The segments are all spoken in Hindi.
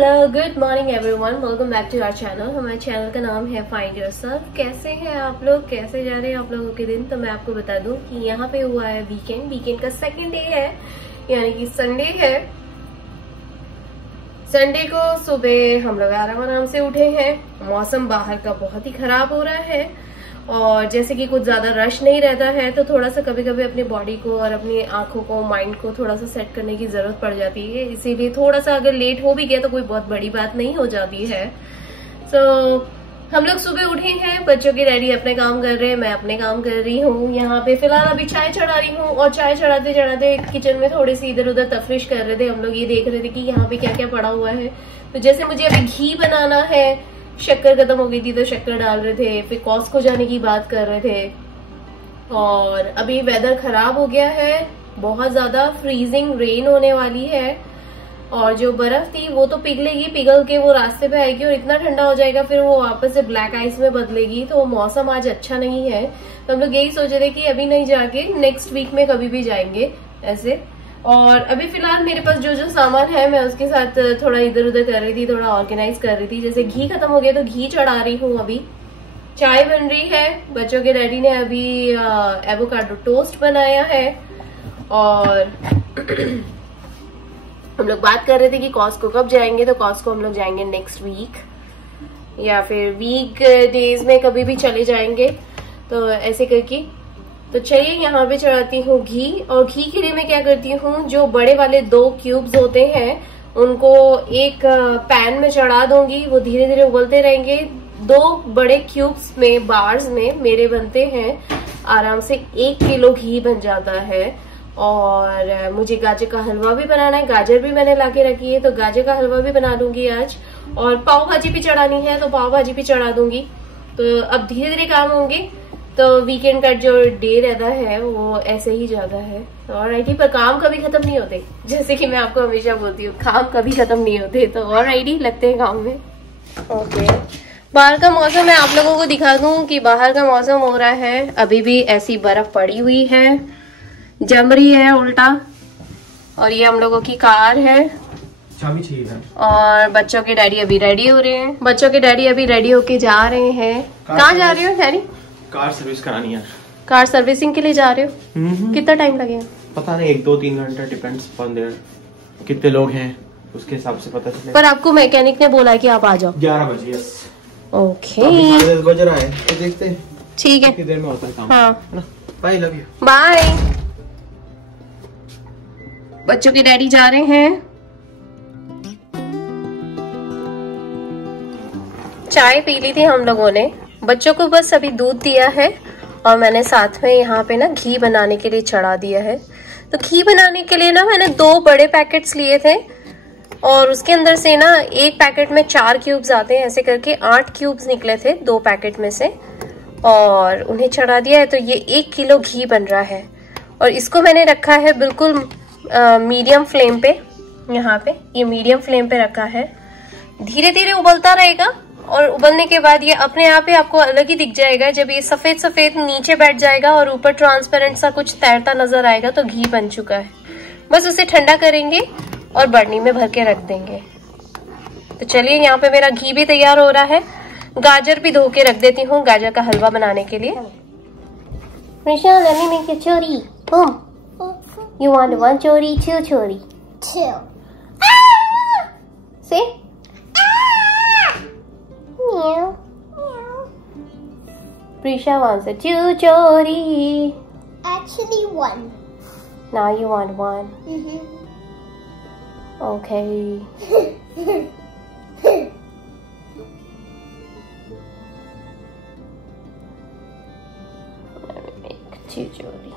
Hello good morning everyone, welcome back to our channel. हमारे चैनल का नाम है फाइंड योरसेल्फ। कैसे हैं आप लोग, कैसे जा रहे हैं आप लोगों के दिन? तो मैं आपको बता दूं कि यहाँ पे हुआ है वीकेंड का सेकंड डे है, यानी कि संडे है। संडे को सुबह हम लोग आराम से उठे हैं। मौसम बाहर का बहुत ही खराब हो रहा है और जैसे कि कुछ ज्यादा रश नहीं रहता है तो थोड़ा सा कभी कभी अपनी बॉडी को और अपनी आंखों को, माइंड को थोड़ा सा सेट करने की जरूरत पड़ जाती है। इसीलिए थोड़ा सा अगर लेट हो भी गया तो कोई बहुत बड़ी बात नहीं हो जाती है। हम लोग सुबह उठे हैं, बच्चों की डैडी अपने काम कर रहे हैं, मैं अपने काम कर रही हूँ। यहाँ पे फिलहाल अभी चाय चढ़ा रही हूँ और चाय चढ़ाते चढ़ाते किचन में थोड़ी सी इधर उधर तफरीश कर रहे थे। हम लोग ये देख रहे थे कि यहाँ पे क्या क्या पड़ा हुआ है। तो जैसे मुझे अभी घी बनाना है, शक्कर खत्म हो गई थी तो शक्कर डाल रहे थे, फिर कॉस्को जाने की बात कर रहे थे। और अभी वेदर खराब हो गया है, बहुत ज्यादा फ्रीजिंग रेन होने वाली है और जो बर्फ थी वो तो पिघलेगी, पिघल के वो रास्ते पे आएगी और इतना ठंडा हो जाएगा फिर वो वापस से ब्लैक आइस में बदलेगी। तो मौसम आज अच्छा नहीं है। तो हम लोग यही सोच रहे थे कि अभी नहीं जाके नेक्स्ट वीक में कभी भी जाएंगे ऐसे। और अभी फिलहाल मेरे पास जो जो सामान है मैं उसके साथ थोड़ा इधर उधर कर रही थी, थोड़ा ऑर्गेनाइज कर रही थी। जैसे घी खत्म हो गया तो घी चढ़ा रही हूँ। अभी चाय बन रही है, बच्चों के डैडी ने अभी एवोकाडो टोस्ट बनाया है। और हम लोग बात कर रहे थे कि कॉस्को कब जाएंगे, तो कॉस्को हम लोग जाएंगे नेक्स्ट वीक या फिर वीक डेज में कभी भी चले जाएंगे। तो ऐसे करके तो चलिए यहाँ पे चढ़ाती हूँ घी। और घी के लिए मैं क्या करती हूँ, जो बड़े वाले 2 क्यूब्स होते हैं उनको एक पैन में चढ़ा दूंगी, वो धीरे धीरे उबलते रहेंगे। 2 बड़े क्यूब्स में, बार्स में मेरे बनते हैं आराम से 1 किलो घी बन जाता है। और मुझे गाजर का हलवा भी बनाना है, गाजर भी मैंने लाके रखी है तो गाजर का हलवा भी बना दूंगी आज। और पाव भाजी भी चढ़ानी है तो पाव भाजी भी चढ़ा दूंगी। तो अब धीरे धीरे काम होंगे। तो वीकेंड का जो डे रहता है वो ऐसे ही जाता है। ऑलराइटी, पर काम कभी खत्म नहीं होते, जैसे कि मैं आपको हमेशा बोलती हूँ, काम कभी खत्म नहीं होते। तो ऑलराइटी, लगते हैं काम में। ओके, बाहर का मौसम मैं आप लोगों को दिखा दूं कि बाहर का मौसम हो रहा है। अभी भी ऐसी बर्फ पड़ी हुई है, जम रही है उल्टा। और ये हम लोगों की कार है और बच्चों के डैडी अभी रेडी हो रहे हैं। बच्चों के डैडी अभी रेडी होके जा रहे हैं। कहाँ जा रहे हो डैडी? कार सर्विस करानी है। कार सर्विसिंग के लिए जा रहे हो? कितना टाइम लगेगा? पता नहीं, 1-2-3 घंटा, डिपेंड्स ऑन देयर कितने लोग हैं उसके हिसाब से पता चलेगा। पर आपको मैकेनिक ने बोला है कि आप आ जाओ 11 बजे। यस, ओके, 10 बज रहा है तो देखते हैं। ठीक है, कितनी देर में होता है काम। हाँ, बाय, लव यू, बाय। बच्चों के डैडी जा रहे हैं। चाय पी ली थी हम लोगों ने, बच्चों को बस अभी दूध दिया है और मैंने साथ में यहाँ पे ना घी बनाने के लिए चढ़ा दिया है। तो घी बनाने के लिए ना मैंने 2 बड़े पैकेट्स लिए थे और उसके अंदर से ना एक पैकेट में 4 क्यूब्स आते हैं, ऐसे करके 8 क्यूब्स निकले थे 2 पैकेट में से और उन्हें चढ़ा दिया है। तो ये 1 किलो घी बन रहा है और इसको मैंने रखा है बिल्कुल मीडियम फ्लेम पे। यहाँ पे ये मीडियम फ्लेम पे रखा है, धीरे धीरे उबलता रहेगा और उबलने के बाद ये अपने आप ही आपको अलग ही दिख जाएगा। जब ये सफेद सफेद नीचे बैठ जाएगा और ऊपर ट्रांसपेरेंट सा कुछ तैरता नजर आएगा तो घी बन चुका है। बस उसे ठंडा करेंगे और बर्नी में भर के रख देंगे। तो चलिए, यहाँ पे मेरा घी भी तैयार हो रहा है। गाजर भी धो के रख देती हूँ गाजर का हलवा बनाने के लिए। let me make a chori. You want 1 chori, 2 chori? 2. Say? Meow. Meow. Prisha wants a 2 chori. Actually 1. Now you want 1. Okay. Let me make 2 chori.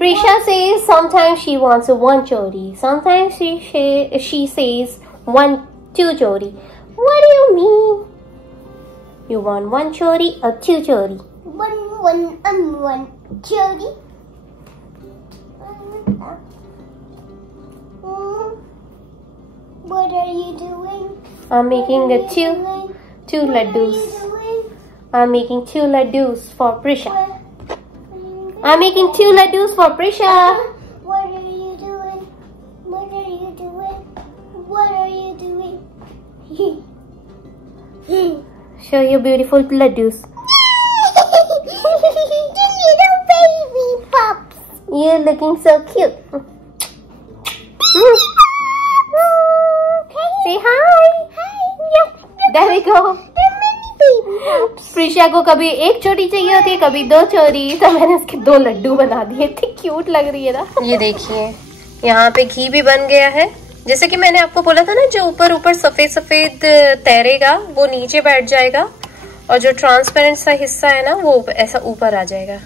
Prisha says sometimes she wants a 1 chori. Sometimes she says 2 chori. What do you mean? You want 1 chori or 2 chori? 1 chori. What are you doing? I'm making a 2 laddus. I'm making 2 laddus for Prisha. I'm making 2 laddus for Prisha. What are you doing? What are you doing? Show your beautiful laddus. The little baby pups. You're looking so cute. Say hi. Yeah. There we go. Prisha को कभी एक चोटी चाहिए होती है, कभी 2 चोटी, तो मैंने उसके 2 लड्डू बना दिए। इतनी क्यूट लग रही है ना। ये देखिए यहाँ पे घी भी बन गया है। जैसे कि मैंने आपको बोला था ना, जो ऊपर ऊपर सफेद सफेद तैरेगा वो नीचे बैठ जाएगा और जो ट्रांसपेरेंट सा हिस्सा है ना वो ऐसा ऊपर आ जाएगा।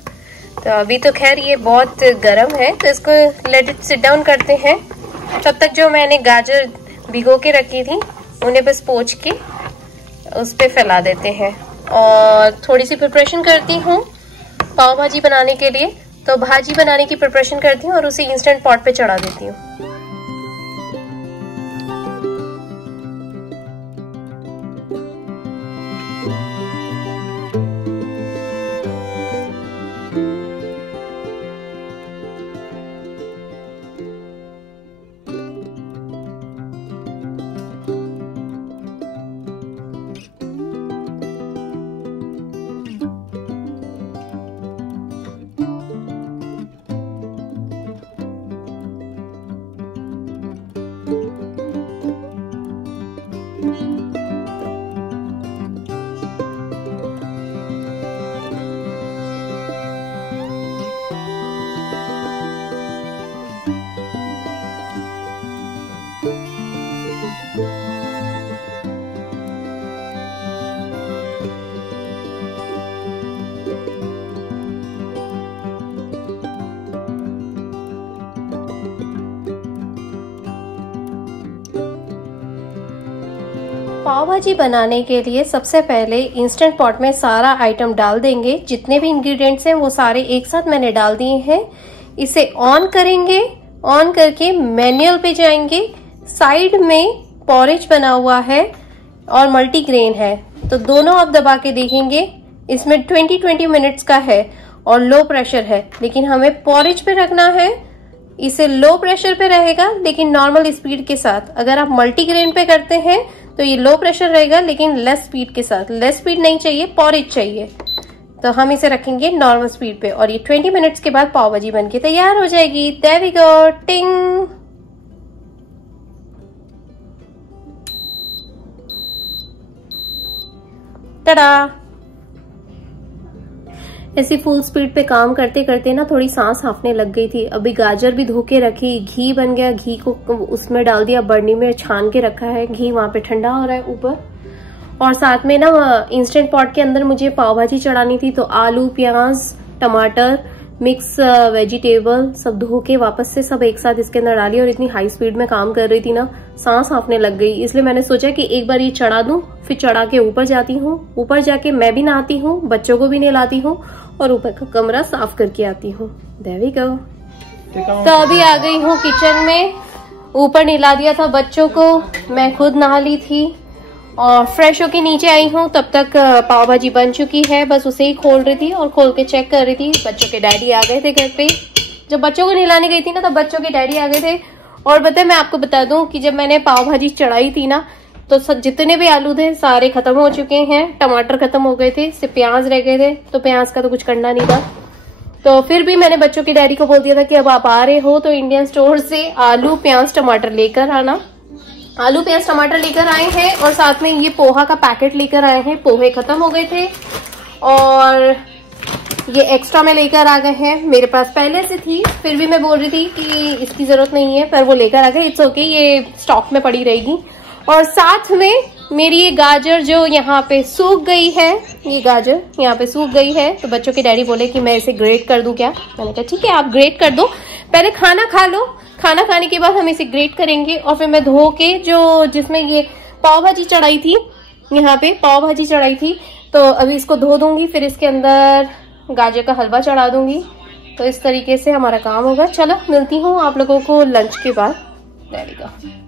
तो अभी तो खैर ये बहुत गर्म है, तो इसको लेट इट सिट डाउन करते हैं। तब तक जो मैंने गाजर भिगो के रखी थी उन्हें बस पोंछ के उस पे फैला देते हैं। और थोड़ी सी प्रिपरेशन करती हूँ पाव भाजी बनाने के लिए। तो भाजी बनाने की प्रिपरेशन करती हूँ और उसे इंस्टेंट पॉट पे चढ़ा देती हूँ। पाव भाजी बनाने के लिए सबसे पहले इंस्टेंट पॉट में सारा आइटम डाल देंगे। जितने भी इंग्रेडिएंट्स हैं वो सारे एक साथ मैंने डाल दिए हैं। इसे ऑन करेंगे, ऑन करके मैनुअल पे जाएंगे। साइड में पॉरेज बना हुआ है और मल्टीग्रेन है, तो दोनों आप दबा के देखेंगे। इसमें 20-20 मिनट्स का है और लो प्रेशर है, लेकिन हमें पॉरेज पे रखना है। इसे लो प्रेशर पे रहेगा लेकिन नॉर्मल स्पीड के साथ। अगर आप मल्टीग्रेन पे करते हैं तो ये लो प्रेशर रहेगा लेकिन लेस स्पीड के साथ। लेस स्पीड नहीं चाहिए, पॉरेज चाहिए। तो हम इसे रखेंगे नॉर्मल स्पीड पे और ये 20 मिनट्स के बाद पाव भाजी बनके तैयार हो जाएगी। देयर वी गो, टिंग। टडा। ऐसी फुल स्पीड पे काम करते करते ना थोड़ी सांस हांफने लग गई थी। अभी गाजर भी धो के रखी, घी बन गया, घी को उसमें डाल दिया, बर्नी में छान के रखा है। घी वहां पे ठंडा हो रहा है ऊपर। और साथ में ना इंस्टेंट पॉट के अंदर मुझे पाव भाजी चढ़ानी थी, तो आलू, प्याज, टमाटर, मिक्स वेजिटेबल सब धो के वापस से सब एक साथ इसके अंदर डाली। और इतनी हाई स्पीड में काम कर रही थी ना, सांस हांफने लग गई। इसलिए मैंने सोचा कि एक बार ये चढ़ा दूं, फिर चढ़ा के ऊपर जाती हूँ। ऊपर जाके मैं भी नहाती हूँ, बच्चों को भी नहलाती हूँ और ऊपर का कमरा साफ करके आती हूँ। There we go. तो अभी आ गई हूँ किचन में। ऊपर नहला दिया था बच्चों को, मैं खुद नहा ली थी और फ्रेश होके नीचे आई हूँ। तब तक पाव भाजी बन चुकी है, बस उसे ही खोल रही थी और खोल के चेक कर रही थी। बच्चों के डैडी आ गए थे घर पे। जब बच्चों को नहलाने गई थी ना, तब बच्चों के डैडी आ गए थे। और बताए, मैं आपको बता दूं कि जब मैंने पाव भाजी चढ़ाई थी ना, तो जितने भी आलू थे सारे खत्म हो चुके हैं, टमाटर खत्म हो गए थे, सिर्फ प्याज रह गए थे। तो प्याज का तो कुछ करना नहीं था। तो फिर भी मैंने बच्चों के डैडी को बोल दिया था कि अब आप आ रहे हो तो इंडियन स्टोर से आलू, प्याज, टमाटर लेकर आना। आलू, प्याज, टमाटर लेकर आए हैं और साथ में ये पोहा का पैकेट लेकर आए हैं। पोहे खत्म हो गए थे और ये एक्स्ट्रा में लेकर आ गए हैं। मेरे पास पहले से थी, फिर भी मैं बोल रही थी कि इसकी जरूरत नहीं है, पर वो लेकर आ गए। इट्स ओके, ये स्टॉक में पड़ी रहेगी। और साथ में मेरी ये गाजर जो यहाँ पे सूख गई है, ये गाजर यहाँ पे सूख गई है, तो बच्चों के डैडी बोले कि मैं इसे ग्रेट कर दूं क्या। मैंने कहा ठीक है, आप ग्रेट कर दो, पहले खाना खा लो, खाना खाने के बाद हम इसे ग्रेट करेंगे। और फिर मैं धो के जो जिसमें ये पाव भाजी चढ़ाई थी, यहाँ पे पाव भाजी चढ़ाई थी, तो अभी इसको धो दूंगी, फिर इसके अंदर गाजर का हलवा चढ़ा दूंगी। तो इस तरीके से हमारा काम होगा। चलो मिलती हूँ आप लोगों को लंच के बाद। There we go.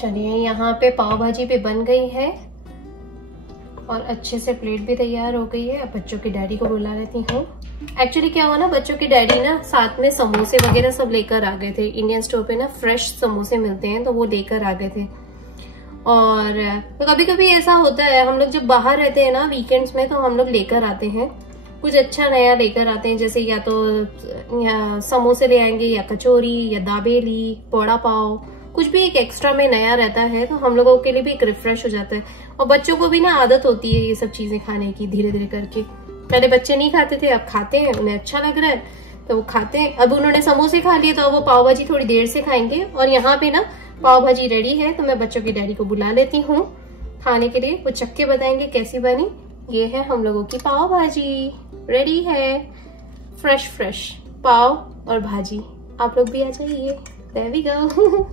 चलिए यहाँ पे पाव भाजी भी बन गई है और अच्छे से प्लेट भी तैयार हो गई है। अब बच्चों के डैडी को बुला लेती हूँ। एक्चुअली क्या हुआ ना, बच्चों के डैडी ना साथ में समोसे वगैरह सब लेकर आ गए थे। इंडियन स्टोर पे ना फ्रेश समोसे मिलते हैं, तो वो लेकर आ गए थे। और तो कभी कभी ऐसा होता है, हम लोग जब बाहर रहते हैं ना वीकेंड्स में, तो हम लोग लेकर आते हैं कुछ अच्छा नया लेकर आते हैं। जैसे या तो समोसे ले आएंगे, या कचौरी, या दाबेली, वड़ा पाव, कुछ भी एक एक्स्ट्रा में नया रहता है, तो हम लोगों के लिए भी एक रिफ्रेश हो जाता है। और बच्चों को भी ना आदत होती है ये सब चीजें खाने की, धीरे धीरे करके। पहले बच्चे नहीं खाते थे, अब खाते हैं, उन्हें अच्छा लग रहा है तो वो खाते हैं। अब उन्होंने समोसे खा लिए, तो अब वो पाव भाजी थोड़ी देर से खाएंगे। और यहाँ पे ना पाव भाजी रेडी है, तो मैं बच्चों के डैडी को बुला लेती हूँ खाने के लिए। वो चख के बताएंगे कैसी बनी। ये है हम लोगों की पाव भाजी, रेडी है। फ्रेश फ्रेश पाव और भाजी। आप लोग भी आ जाइए। There we go।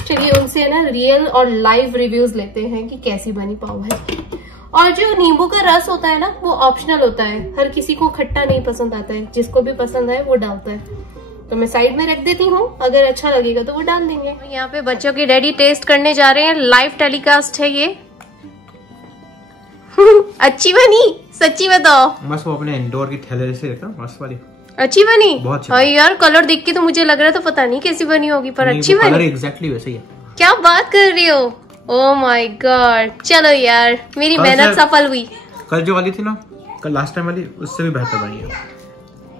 चलिए उनसे ना रियल और लाइव रिव्यूज लेते हैं कि कैसी बनी पाव भाजी। और जो नींबू का रस होता है ना, वो ऑप्शनल होता है। हर किसी को खट्टा नहीं पसंद आता है, जिसको भी पसंद है वो डालता है। तो मैं साइड में रख देती हूँ, अगर अच्छा लगेगा तो वो डाल देंगे। यहाँ पे बच्चों के डैडी टेस्ट करने जा रहे हैं। लाइव टेलीकास्ट है ये। अच्छी बनी? सच्ची बताओ। बस वो अपने इंडोर की थैले से मस्त वाली। अच्छी बनी? बहुत हाँ यार, कलर देख के तो मुझे लग रहा था पता नहीं कैसी बनी होगी, पर अच्छी बनी। कलर एग्जैक्टली वैसे ही है। क्या बात कर रही हो? Oh my God. चलो यार, मेरी मेहनत सफल हुई। कल जो वाली थी ना, कल लास्ट टाइम वाली, उससे भी बेहतर बनी है।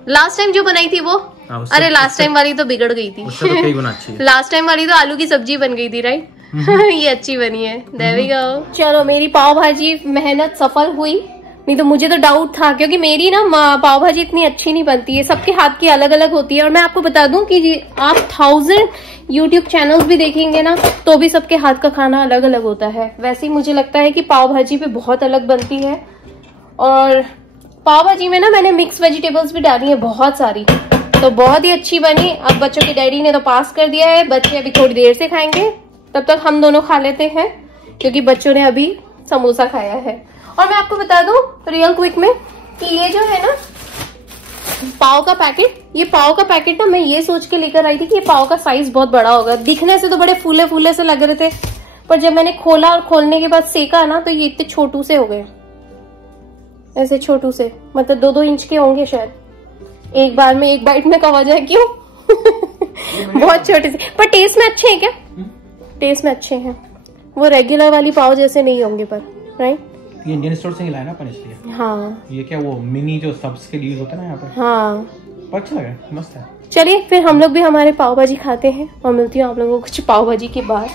लास्ट टाइम जो बनाई थी वो? अरे लास्ट टाइम वाली तो बिगड़ गई थी। उससे तो कई गुना अच्छी है। लास्ट टाइम वाली तो आलू की सब्जी बन गई थी, राइट? ये अच्छी बनी है। There we go। चलो मेरी पाव भाजी मेहनत सफल हुई। नहीं तो मुझे तो डाउट था, क्योंकि मेरी ना पाव भाजी इतनी अच्छी नहीं बनती है। सबके हाथ की अलग अलग होती है। और मैं आपको बता दूं कि आप 1000 YouTube चैनल्स भी देखेंगे ना, तो भी सबके हाथ का खाना अलग अलग होता है। वैसे ही मुझे लगता है कि पाव भाजी भी बहुत अलग बनती है। और पाव भाजी में ना मैंने मिक्स वेजिटेबल्स भी डाली है बहुत सारी, तो बहुत ही अच्छी बनी। अब बच्चों के डैडी ने तो पास कर दिया है, बच्चे अभी थोड़ी देर से खाएंगे। तब तक हम दोनों खा लेते हैं, क्योंकि बच्चों ने अभी समोसा खाया है। और मैं आपको बता दूं रियल क्विक में कि ये जो है ना पाव का पैकेट, ये पाव का पैकेट ना मैं ये सोच के लेकर आई थी कि ये पाव का साइज बहुत बड़ा होगा। दिखने से तो बड़े फूले फूले से लग रहे थे, पर जब मैंने खोला और खोलने के बाद सेका ना, तो ये इतने छोटू से हो गए। ऐसे छोटू से, मतलब 2-2 इंच के होंगे शायद। एक बार में एक बाइट में कहा जाए क्यों। बहुत छोटे से, पर टेस्ट में अच्छे हैं क्या? टेस्ट में अच्छे हैं। वो रेगुलर वाली पाव जैसे नहीं होंगे, पर राइट। ये इंडियन स्टोर से ही लाया ना अपन, इसलिए। हाँ। ये क्या वो मिनी जो सब्स के लिए यूज होता है ना यहाँ पर? हाँ। अच्छा लगा, मस्त है। चलिए फिर हम लोग भी हमारे पाव भाजी खाते हैं, और मिलती हूँ आप लोगों को कुछ पाव भाजी के बाद।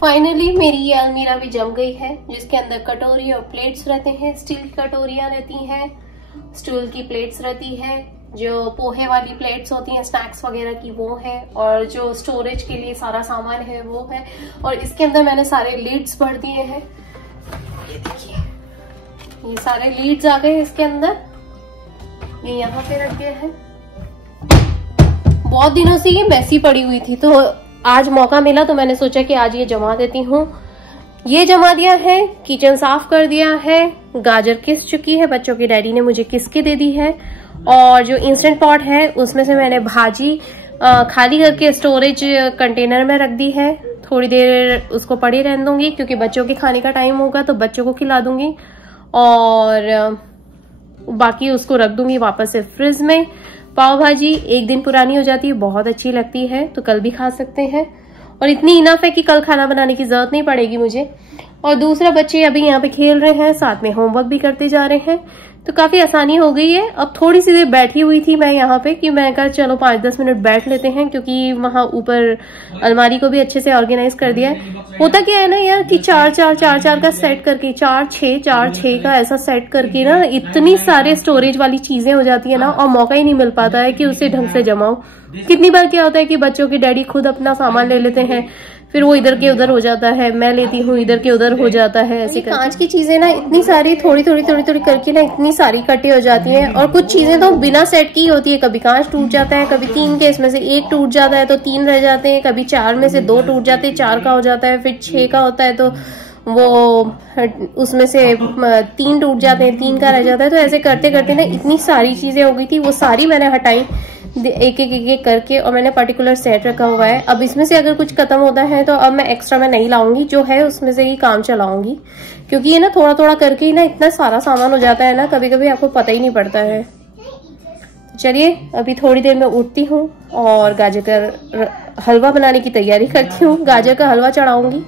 फाइनली मेरी ये अलमीरा भी जम गई है, जिसके अंदर कटोरी और प्लेट्स रहते हैं। स्टील की कटोरियां रहती हैं, स्टील की प्लेट्स रहती है, जो पोहे वाली प्लेट्स होती हैं स्नैक्स वगैरह की वो है, और जो स्टोरेज के लिए सारा सामान है वो है। और इसके अंदर मैंने सारे लीड्स भर दिए हैं। ये देखिए, ये सारे लीड्स आ गए इसके अंदर। ये यहाँ पे रख दिया है। बहुत दिनों से ये मैसी पड़ी हुई थी, तो आज मौका मिला तो मैंने सोचा कि आज ये जमा देती हूँ। ये जमा दिया है, किचन साफ कर दिया है, गाजर किस चुकी है, बच्चों के डैडी ने मुझे किस के दे दी है। और जो इंस्टेंट पॉट है उसमें से मैंने भाजी खाली करके स्टोरेज कंटेनर में रख दी है। थोड़ी देर उसको पड़ी रहने दूंगी, क्योंकि बच्चों के खाने का टाइम होगा तो बच्चों को खिला दूंगी। और बाकी उसको रख दूंगी वापस से फ्रिज में। पाव भाजी 1 दिन पुरानी हो जाती है, बहुत अच्छी लगती है, तो कल भी खा सकते हैं। और इतनी इनफ है कि कल खाना बनाने की जरूरत नहीं पड़ेगी मुझे। और दूसरा, बच्चे अभी यहाँ पे खेल रहे हैं, साथ में होमवर्क भी करते जा रहे हैं, तो काफी आसानी हो गई है। अब थोड़ी सी देर बैठी हुई थी मैं यहाँ पे, कि मैं कहा चलो 5-10 मिनट बैठ लेते हैं, क्योंकि वहां ऊपर अलमारी को भी अच्छे से ऑर्गेनाइज कर दिया है। होता क्या है ना यार कि 4-4 का सेट करके, 4-6 का ऐसा सेट करके ना इतनी सारे स्टोरेज वाली चीजें हो जाती है ना, और मौका ही नहीं मिल पाता है कि उसे ढंग से जमाओ। कितनी बार क्या होता है कि बच्चों के डैडी खुद अपना सामान ले लेते हैं, फिर वो इधर के उधर हो जाता है, मैं लेती हूँ इधर के उधर हो जाता है। ऐसे कांच की चीजें ना इतनी सारी थोड़ी थोड़ी करके ना इतनी सारी इकट्ठी हो जाती हैं। और कुछ चीजें तो बिना सेट की होती है, कभी कांच टूट जाता है, कभी 3 के इसमें से 1 टूट जाता है तो 3 रह जाते हैं, कभी 4 में से 2 टूट जाते हैं, 4 का हो जाता है, फिर 6 का होता है तो वो उसमें से 3 टूट जाते हैं, 3 का रह जाता है। तो ऐसे करते करते ना इतनी सारी चीजें हो गई थी, वो सारी मैंने हटाई एक एक करके, और मैंने पर्टिकुलर सेट रखा हुआ है। अब इसमें से अगर कुछ खत्म होता है तो अब मैं एक्स्ट्रा में नहीं लाऊंगी, जो है उसमें से ही काम चलाऊंगी, क्योंकि ये ना थोड़ा थोड़ा करके ही ना इतना सारा सामान हो जाता है ना, कभी कभी आपको पता ही नहीं पड़ता है। चलिए अभी थोड़ी देर में उठती हूँ और गाजर का हलवा बनाने की तैयारी करती हूँ। गाजर का हलवा चढ़ाऊंगी,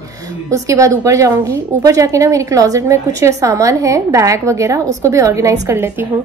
उसके बाद ऊपर जाऊंगी। ऊपर जाके ना मेरी क्लोजेट में कुछ सामान है, बैग वगैरह, उसको भी ऑर्गेनाइज कर लेती हूँ।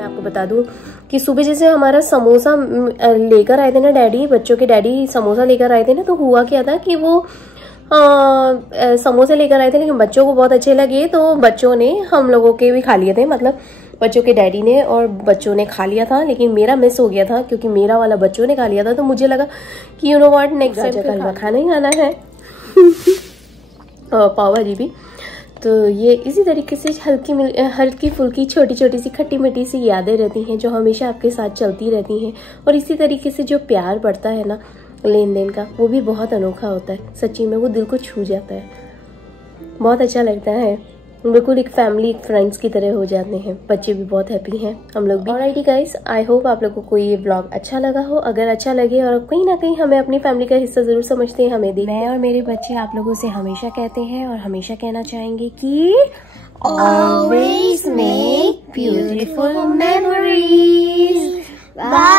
आपको बता दूं कि सुबह जैसे हमारा समोसा लेकर आए थे ना डैडी, बच्चों के डैडी समोसा लेकर आए थे ना, तो हुआ क्या था कि वो समोसे लेकर आए थे, लेकिन बच्चों को बहुत अच्छे लगे तो बच्चों ने हम लोगों के भी खा लिए थे, मतलब बच्चों के डैडी ने और बच्चों ने खा लिया था, लेकिन मेरा मिस हो गया था क्योंकि मेरा वाला बच्चों ने खा लिया था। तो मुझे लगा कि you know what, next time का हलवा खाना ही खाना है पाव भाजी भी। तो ये इसी तरीके से हल्की फुल्की छोटी छोटी सी खट्टी मीठी सी यादें रहती हैं जो हमेशा आपके साथ चलती रहती हैं। और इसी तरीके से जो प्यार बढ़ता है ना लेन देन का, वो भी बहुत अनोखा होता है। सच्ची में वो दिल को छू जाता है, बहुत अच्छा लगता है। बिल्कुल एक फैमिली, एक फ्रेंड्स की तरह हो जाते हैं। बच्चे भी बहुत हैप्पी हैं, हम लोग भी। ऑलराइट गाइस, आई होप आप लोगों को ये व्लॉग अच्छा लगा हो। अगर अच्छा लगे और कहीं ना कहीं हमें अपनी फैमिली का हिस्सा जरूर समझते हैं, हमें मैं और मेरे बच्चे आप लोगों से हमेशा कहते हैं और हमेशा कहना चाहेंगे कि Always make beautiful memories. Bye.